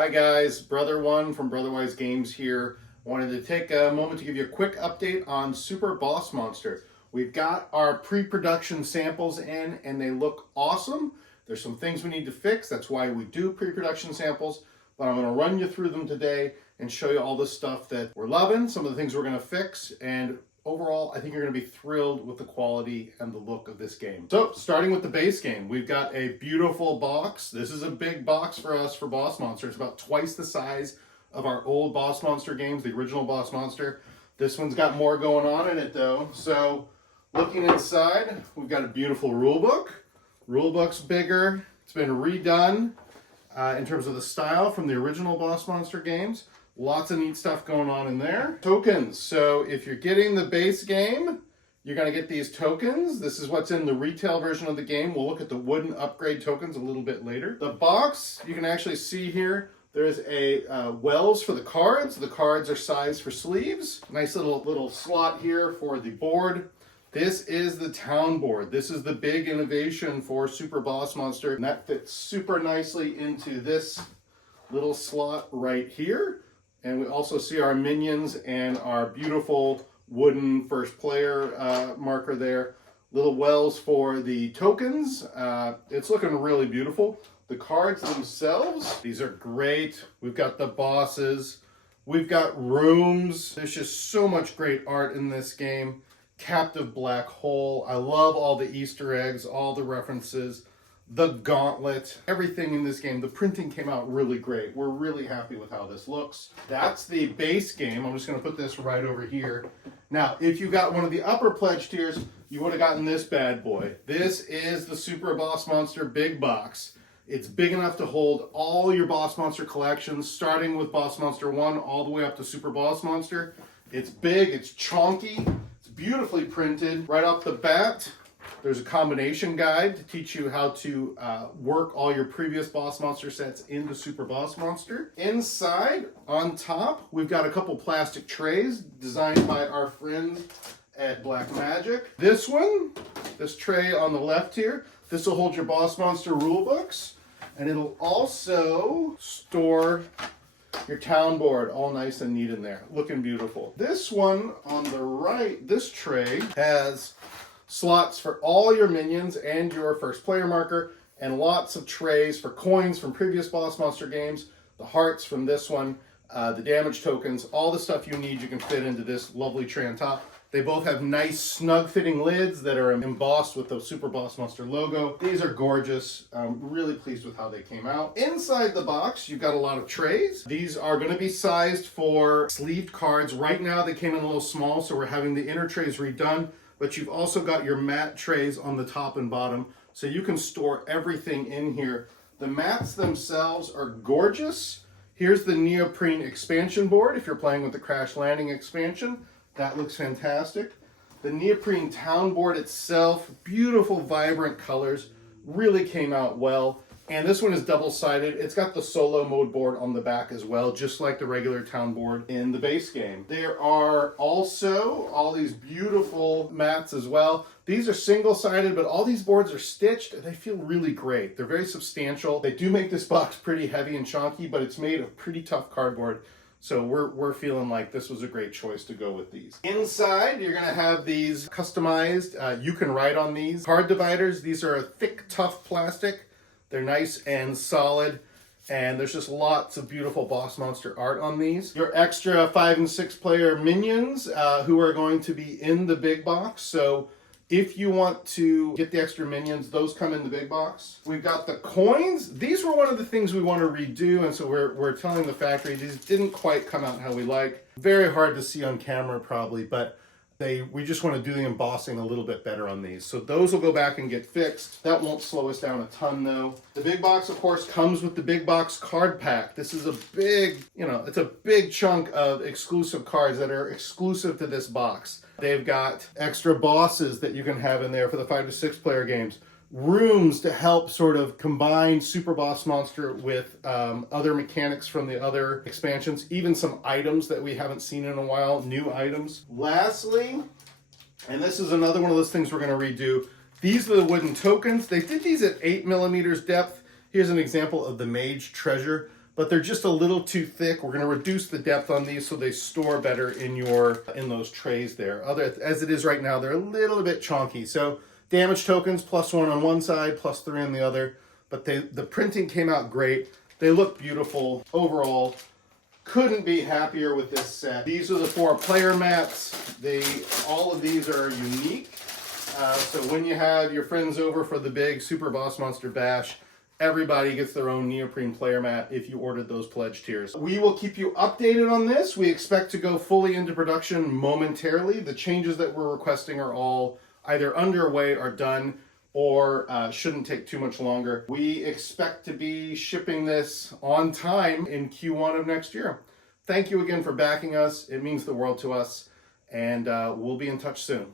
Hi guys, Brother One from Brotherwise Games here. Wanted to take a moment to give you a quick update on Super Boss Monster. We've got our pre-production samples in and they look awesome. There's some things we need to fix, that's why we do pre-production samples, but I'm going to run you through them today and show you all the stuff that we're loving, some of the things we're going to fix, and overall, I think you're going to be thrilled with the quality and the look of this game. So, starting with the base game, we've got a beautiful box. This is a big box for us for Boss Monster. It's about twice the size of our old Boss Monster games, the original Boss Monster. This one's got more going on in it though. So, looking inside, we've got a beautiful rule book. Rule book's bigger. It's been redone in terms of the style from the original Boss Monster games. Lots of neat stuff going on in there. Tokens. So if you're getting the base game, you're going to get these tokens. This is what's in the retail version of the game. We'll look at the wooden upgrade tokens a little bit later. The box, you can actually see here, there's a wells for the cards. The cards are sized for sleeves. Nice little slot here for the board. This is the town board. This is the big innovation for Super Boss Monster. And that fits super nicely into this little slot right here. And we also see our minions and our beautiful wooden first player marker there. Little wells for the tokens. It's looking really beautiful. The cards themselves, these are great. We've got the bosses. We've got rooms. There's just so much great art in this game. Captive Black Hole. I love all the Easter eggs, all the references. The gauntlet, everything in this game. The printing came out really great. We're really happy with how this looks. That's the base game. I'm just going to put this right over here. Now, if you got one of the upper pledge tiers, you would have gotten this bad boy. This is the Super Boss Monster Big Box. It's big enough to hold all your Boss Monster collections, starting with Boss Monster 1 all the way up to Super Boss Monster. It's big, it's chonky, it's beautifully printed. Right off the bat, there's a combination guide to teach you how to work all your previous Boss Monster sets into Super Boss Monster. Inside, on top, we've got a couple plastic trays designed by our friends at Black Magic. This one, this tray on the left here, this will hold your Boss Monster rule books, and it'll also store your town board, all nice and neat in there, looking beautiful. This one on the right, this tray has slots for all your minions and your first player marker, and lots of trays for coins from previous Boss Monster games, the hearts from this one, the damage tokens, all the stuff you need you can fit into this lovely tray on top. They both have nice snug fitting lids that are embossed with the Super Boss Monster logo. These are gorgeous. I'm really pleased with how they came out. Inside the box, you've got a lot of trays. These are going to be sized for sleeved cards. Right now they came in a little small, so we're having the inner trays redone. But you've also got your mat trays on the top and bottom, so you can store everything in here. The mats themselves are gorgeous. Here's the neoprene expansion board if you're playing with the Crash Landing expansion. That looks fantastic. The neoprene town board itself, beautiful, vibrant colors, really came out well. And this one is double-sided. It's got the solo mode board on the back as well, just like the regular town board in the base game. There are also all these beautiful mats as well. These are single-sided, but all these boards are stitched, and they feel really great. They're very substantial. They do make this box pretty heavy and chunky, but it's made of pretty tough cardboard. So we're feeling like this was a great choice to go with these. Inside, you're gonna have these customized, you can write on these card dividers. These are a thick, tough plastic. They're nice and solid, and there's just lots of beautiful Boss Monster art on these. Your extra 5 and 6 player minions who are going to be in the big box. So if you want to get the extra minions, those come in the big box. We've got the coins. These were one of the things we want to redo, and so we're telling the factory these didn't quite come out how we like. Very hard to see on camera probably, but we just want to do the embossing a little bit better on these. So those will go back and get fixed. That won't slow us down a ton though. The big box, of course, comes with the big box card pack. This is a big, it's a big chunk of exclusive cards that are exclusive to this box. They've got extra bosses that you can have in there for the 5 to 6 player games. Rooms to help sort of combine Super Boss Monster with other mechanics from the other expansions, even some items that we haven't seen in a while, new items. Lastly, and this is another one of those things we're going to redo, these are the wooden tokens. They did these at 8 millimeters depth. Here's an example of the Mage Treasure, but they're just a little too thick. We're going to reduce the depth on these so they store better in those trays there. As it is right now, they're a little bit chonky. So damage tokens, +1 on one side, +3 on the other. But the printing came out great. They look beautiful overall. Couldn't be happier with this set. These are the 4 player mats. All of these are unique. So when you have your friends over for the big Super Boss Monster Bash, everybody gets their own neoprene player mat if you ordered those pledge tiers. We will keep you updated on this. We expect to go fully into production momentarily. The changes that we're requesting are all either underway or done, or shouldn't take too much longer. We expect to be shipping this on time in Q1 of next year. Thank you again for backing us. It means the world to us, and we'll be in touch soon.